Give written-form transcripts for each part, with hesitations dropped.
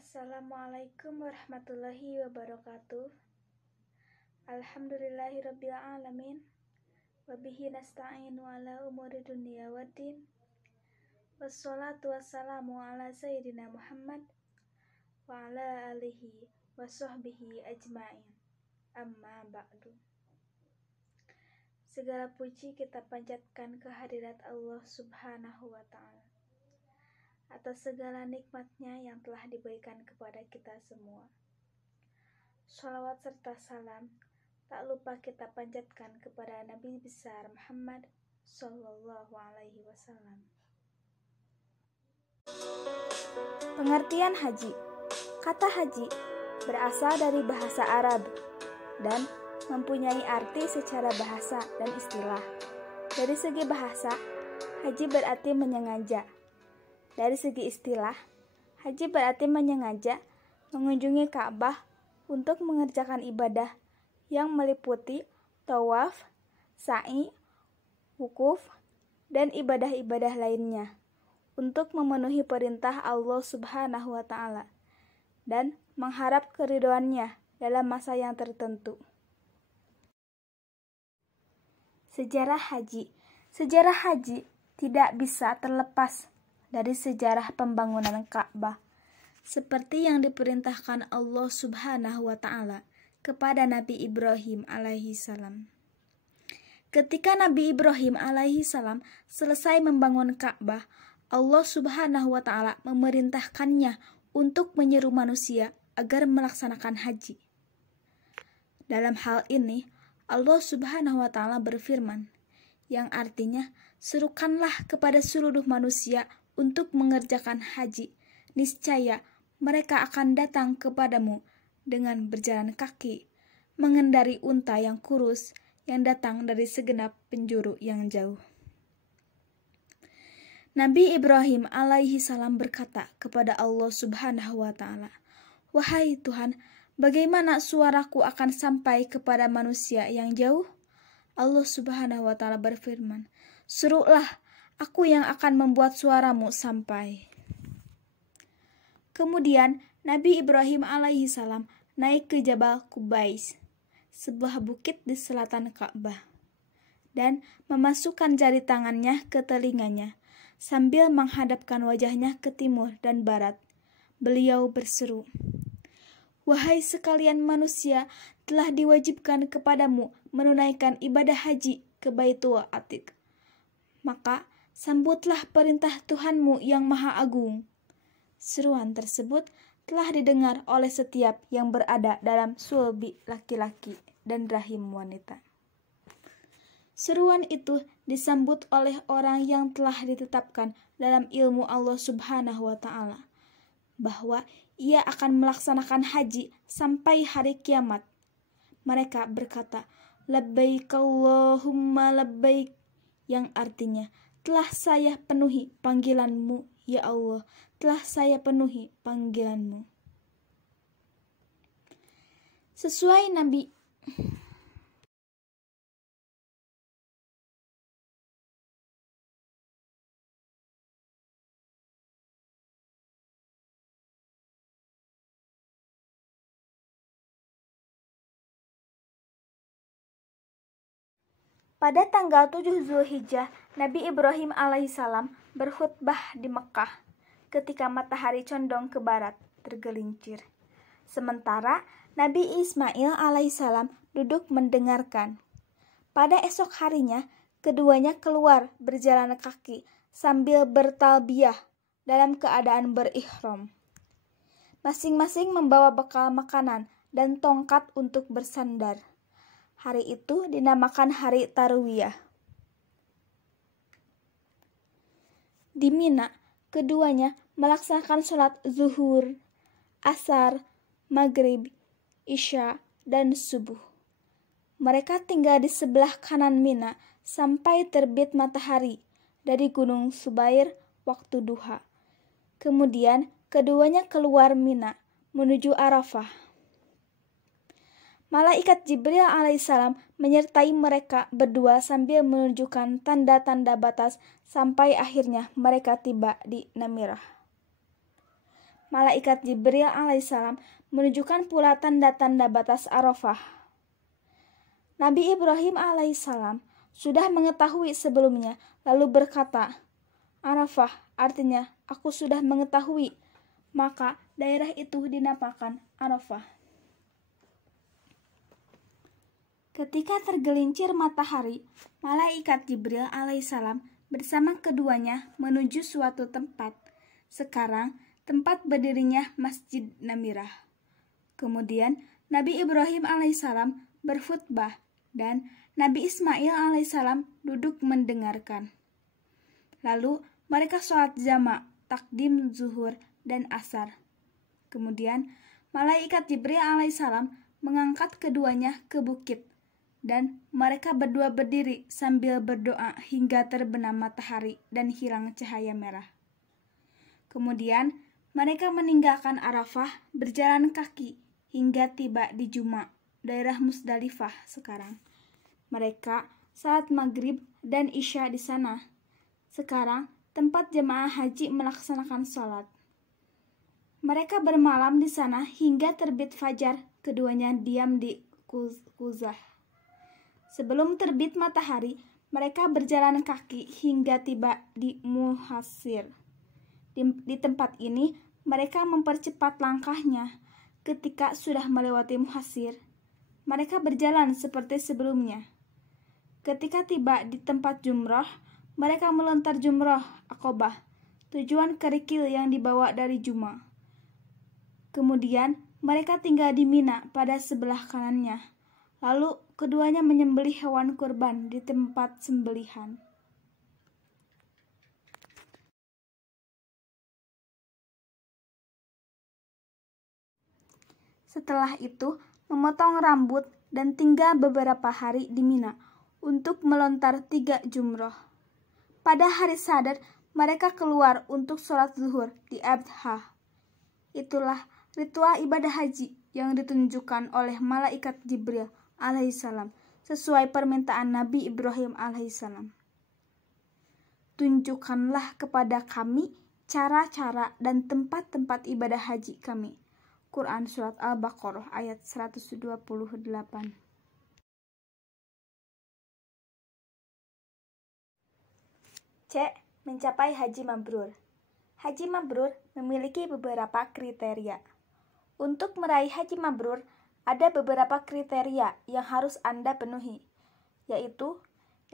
Assalamualaikum warahmatullahi wabarakatuh. Alhamdulillahirabbil alamin. Wabihi nasta'inu ala umuri dunya waddin. Wassalatu wassalamu ala sayyidina Muhammad wa ala alihi wa sahbihi ajma'in. Amma ba'du. Segala puji kita panjatkan kehadirat Allah Subhanahu wa ta'ala atas segala nikmatnya yang telah diberikan kepada kita semua. Sholawat serta salam tak lupa kita panjatkan kepada Nabi besar Muhammad Sallallahu Alaihi Wasallam. Pengertian haji. Kata haji berasal dari bahasa Arab dan mempunyai arti secara bahasa dan istilah. Dari segi bahasa, haji berarti menyengaja. Dari segi istilah, haji berarti menyengaja mengunjungi Ka'bah untuk mengerjakan ibadah yang meliputi tawaf, sa'i, wukuf, dan ibadah-ibadah lainnya untuk memenuhi perintah Allah Subhanahu wa ta'ala dan mengharap keridhoannya dalam masa yang tertentu. Sejarah haji. Sejarah haji tidak bisa terlepas dari sejarah pembangunan Ka'bah, seperti yang diperintahkan Allah Subhanahu wa ta'ala kepada Nabi Ibrahim alaihi salam. Ketika Nabi Ibrahim alaihi salam selesai membangun Ka'bah, Allah Subhanahu wa ta'ala memerintahkannya untuk menyeru manusia agar melaksanakan haji. Dalam hal ini, Allah Subhanahu wa ta'ala berfirman, yang artinya, serukanlah kepada seluruh manusia untuk mengerjakan haji. Niscaya mereka akan datang kepadamu dengan berjalan kaki, mengendari unta yang kurus yang datang dari segenap penjuru yang jauh. Nabi Ibrahim alaihi salam berkata kepada Allah Subhanahu wa ta'ala, "Wahai Tuhan, bagaimana suaraku akan sampai kepada manusia yang jauh?" Allah Subhanahu wa ta'ala berfirman, "Serulah, aku yang akan membuat suaramu sampai." Kemudian Nabi Ibrahim alaihi salam naik ke Jabal Qubais, sebuah bukit di selatan Ka'bah, dan memasukkan jari tangannya ke telinganya sambil menghadapkan wajahnya ke timur dan barat. Beliau berseru, "Wahai sekalian manusia, telah diwajibkan kepadamu menunaikan ibadah haji ke Baitul Atiq. Maka sambutlah perintah Tuhanmu yang Maha Agung." Seruan tersebut telah didengar oleh setiap yang berada dalam sulbi laki-laki dan rahim wanita. Seruan itu disambut oleh orang yang telah ditetapkan dalam ilmu Allah Subhanahu wa ta'ala bahwa ia akan melaksanakan haji sampai hari kiamat. Mereka berkata, "Labbaik Allahumma labbaik," yang artinya, "Telah saya penuhi panggilanmu, ya Allah, telah saya penuhi panggilanmu." Sesuai Nabi Pada tanggal 7 Zulhijjah, Nabi Ibrahim alaihissalam berkhutbah di Mekah ketika matahari condong ke barat tergelincir. Sementara Nabi Ismail alaihissalam duduk mendengarkan. Pada esok harinya, keduanya keluar berjalan kaki sambil bertalbiyah dalam keadaan berihram. Masing-masing membawa bekal makanan dan tongkat untuk bersandar. Hari itu dinamakan Hari Tarwiyah. Di Mina, keduanya melaksanakan sholat zuhur, asar, maghrib, isya, dan subuh. Mereka tinggal di sebelah kanan Mina sampai terbit matahari dari Gunung Subair waktu duha. Kemudian keduanya keluar Mina menuju Arafah. Malaikat Jibril alaihissalam menyertai mereka berdua sambil menunjukkan tanda-tanda batas sampai akhirnya mereka tiba di Namirah. malaikat Jibril alaihissalam menunjukkan pula tanda-tanda batas Arafah. Nabi Ibrahim alaihissalam sudah mengetahui sebelumnya, lalu berkata, Arafah artinya aku sudah mengetahui, maka daerah itu dinamakan Arafah. Ketika tergelincir matahari, malaikat Jibril alaihissalam bersama keduanya menuju suatu tempat. Sekarang tempat berdirinya Masjid Namirah. Kemudian Nabi Ibrahim alaihissalam berkhutbah dan Nabi Ismail alaihissalam duduk mendengarkan. Lalu mereka sholat jamak, takdim zuhur dan asar. Kemudian malaikat Jibril alaihissalam mengangkat keduanya ke bukit dan mereka berdua berdiri sambil berdoa hingga terbenam matahari dan hilang cahaya merah. Kemudian mereka meninggalkan Arafah berjalan kaki hingga tiba di Juma, daerah Musdalifah sekarang. Mereka salat maghrib dan isya di sana. Sekarang tempat jemaah haji melaksanakan sholat. Mereka bermalam di sana hingga terbit fajar. Keduanya diam di Quzah. Sebelum terbit matahari, mereka berjalan kaki hingga tiba di Muhasir. Di tempat ini, mereka mempercepat langkahnya. Ketika sudah melewati Muhasir, mereka berjalan seperti sebelumnya. Ketika tiba di tempat Jumrah, mereka melontar Jumrah Aqobah, tujuan kerikil yang dibawa dari Juma. Kemudian, mereka tinggal di Mina pada sebelah kanannya. Lalu, keduanya menyembelih hewan kurban di tempat sembelihan. Setelah itu, memotong rambut dan tinggal beberapa hari di Mina untuk melontar 3 jumroh. Pada hari Sadar, mereka keluar untuk sholat zuhur di Adha. Itulah ritual ibadah haji yang ditunjukkan oleh malaikat Jibril alaihissalam sesuai permintaan Nabi Ibrahim alaihissalam. Tunjukkanlah kepada kami cara-cara dan tempat-tempat ibadah haji kami. Quran Surat Al-Baqarah ayat 128. C. Mencapai haji mabrur. Haji mabrur memiliki beberapa kriteria. Untuk meraih haji mabrur, ada beberapa kriteria yang harus Anda penuhi, yaitu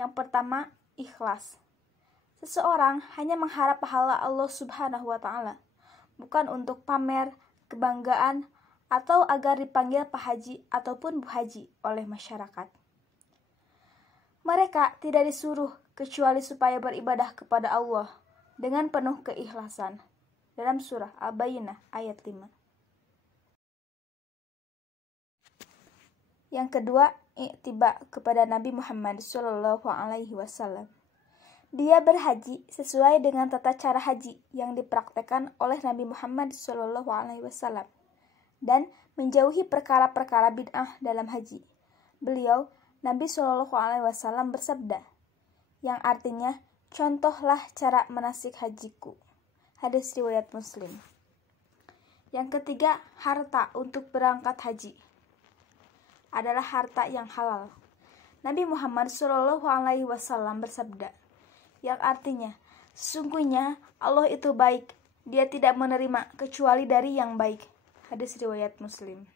yang pertama, ikhlas. Seseorang hanya mengharap pahala Allah Subhanahu wa Ta'ala, bukan untuk pamer, kebanggaan, atau agar dipanggil Pak Haji ataupun Bu Haji oleh masyarakat. Mereka tidak disuruh kecuali supaya beribadah kepada Allah dengan penuh keikhlasan. Dalam surah Al-Bayyinah ayat 5. Yang kedua, i'tiba kepada Nabi Muhammad SAW. Dia berhaji sesuai dengan tata cara haji yang dipraktekkan oleh Nabi Muhammad SAW dan menjauhi perkara-perkara bid'ah dalam haji. Beliau, Nabi SAW bersabda, yang artinya, contohlah cara manasik hajiku. Hadis riwayat Muslim. Yang ketiga, harta untuk berangkat haji adalah harta yang halal. Nabi Muhammad SAW bersabda, yang artinya, sesungguhnya Allah itu baik, Dia tidak menerima kecuali dari yang baik. Hadis riwayat Muslim.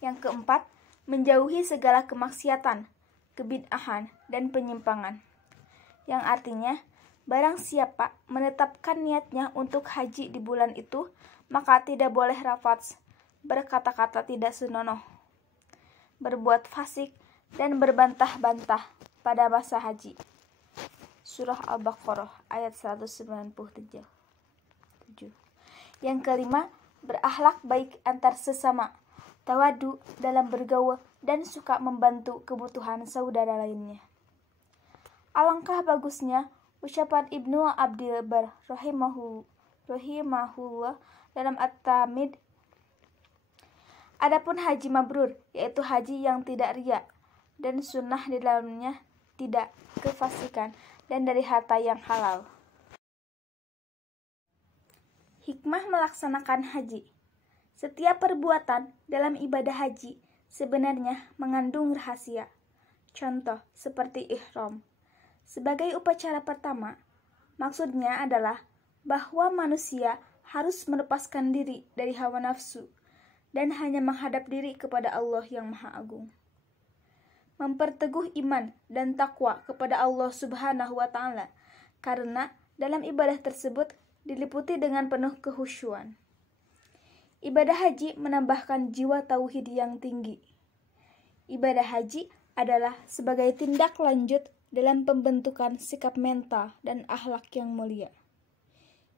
Yang keempat, menjauhi segala kemaksiatan, kebid'ahan, dan penyimpangan. Yang artinya, barang siapa menetapkan niatnya untuk haji di bulan itu, maka tidak boleh rafats, berkata-kata tidak senonoh, berbuat fasik, dan berbantah-bantah pada masa haji. Surah Al-Baqarah ayat 197. Yang kelima, berakhlak baik antar sesama, tawadu dalam bergaul, dan suka membantu kebutuhan saudara lainnya. Alangkah bagusnya ucapan Ibnu Abdil Bar rahimahullah dalam At-Tamid. Adapun haji mabrur, yaitu haji yang tidak riya dan sunnah di dalamnya tidak kefasikan dan dari harta yang halal. Hikmah melaksanakan haji. Setiap perbuatan dalam ibadah haji sebenarnya mengandung rahasia. Contoh seperti ihram. Sebagai upacara pertama, maksudnya adalah bahwa manusia harus melepaskan diri dari hawa nafsu dan hanya menghadap diri kepada Allah yang Maha Agung. Memperteguh iman dan takwa kepada Allah Subhanahu wa Ta'ala, karena dalam ibadah tersebut diliputi dengan penuh kekhusyuan. Ibadah haji menambahkan jiwa tauhid yang tinggi. Ibadah haji adalah sebagai tindak lanjut dalam pembentukan sikap mental dan akhlak yang mulia.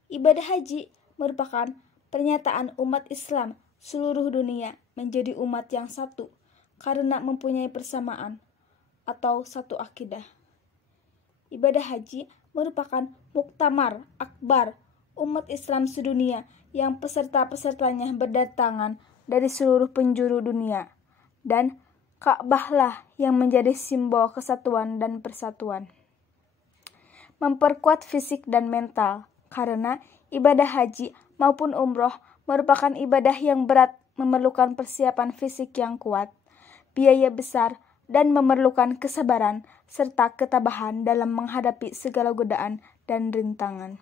Ibadah haji merupakan pernyataan umat Islam seluruh dunia menjadi umat yang satu karena mempunyai persamaan atau satu akidah. Ibadah haji merupakan muktamar akbar umat Islam sedunia yang peserta-pesertanya berdatangan dari seluruh penjuru dunia, dan Ka'bahlah yang menjadi simbol kesatuan dan persatuan. Memperkuat fisik dan mental, karena ibadah haji maupun umroh merupakan ibadah yang berat, memerlukan persiapan fisik yang kuat, biaya besar, dan memerlukan kesabaran serta ketabahan dalam menghadapi segala godaan dan rintangan.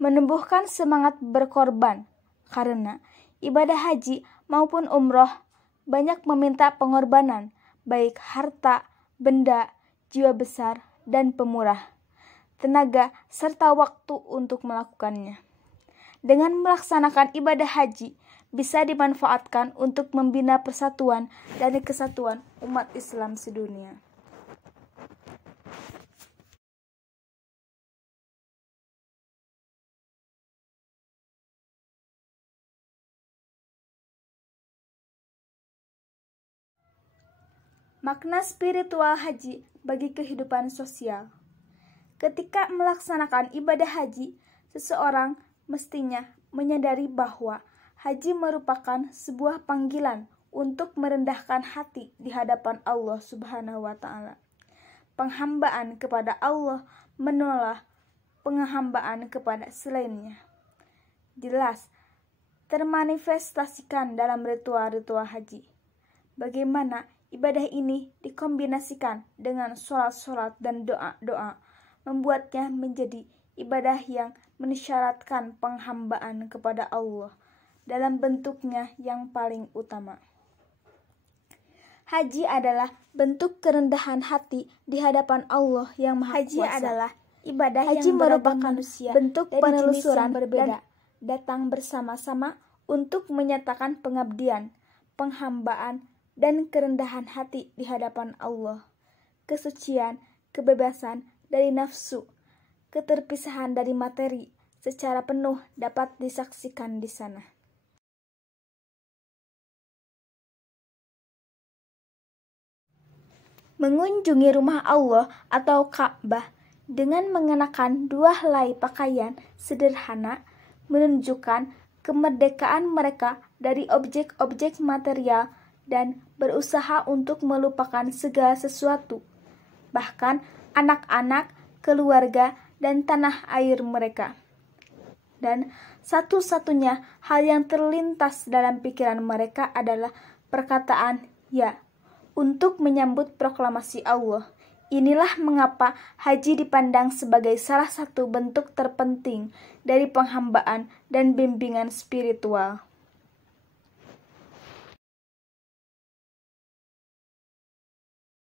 Menumbuhkan semangat berkorban, karena ibadah haji maupun umroh banyak meminta pengorbanan, baik harta, benda, jiwa besar, dan pemurah, tenaga, serta waktu untuk melakukannya. Dengan melaksanakan ibadah haji, bisa dimanfaatkan untuk membina persatuan dan kesatuan umat Islam sedunia. Makna spiritual haji bagi kehidupan sosial. Ketika melaksanakan ibadah haji, seseorang mestinya menyadari bahwa haji merupakan sebuah panggilan untuk merendahkan hati di hadapan Allah Subhanahu wa Ta'ala. Penghambaan kepada Allah menolak penghambaan kepada selainnya. Jelas termanifestasikan dalam ritual-ritual haji. Bagaimana ibadah ini dikombinasikan dengan sholat-sholat dan doa-doa, membuatnya menjadi ibadah yang mensyaratkan penghambaan kepada Allah dalam bentuknya yang paling utama. Haji adalah bentuk kerendahan hati di hadapan Allah yang Maha Kuasa. Haji adalah ibadah yang merupakan manusia bentuk penelusuran berbeda, datang bersama-sama untuk menyatakan pengabdian, penghambaan, dan kerendahan hati di hadapan Allah, kesucian, kebebasan dari nafsu, keterpisahan dari materi secara penuh dapat disaksikan di sana. Mengunjungi rumah Allah atau Ka'bah dengan mengenakan 2 helai pakaian sederhana menunjukkan kemerdekaan mereka dari objek-objek material dan berusaha untuk melupakan segala sesuatu, bahkan anak-anak, keluarga, dan tanah air mereka. Dan satu-satunya hal yang terlintas dalam pikiran mereka adalah perkataan "ya" untuk menyambut proklamasi Allah. Inilah mengapa haji dipandang sebagai salah satu bentuk terpenting dari penghambaan dan bimbingan spiritual.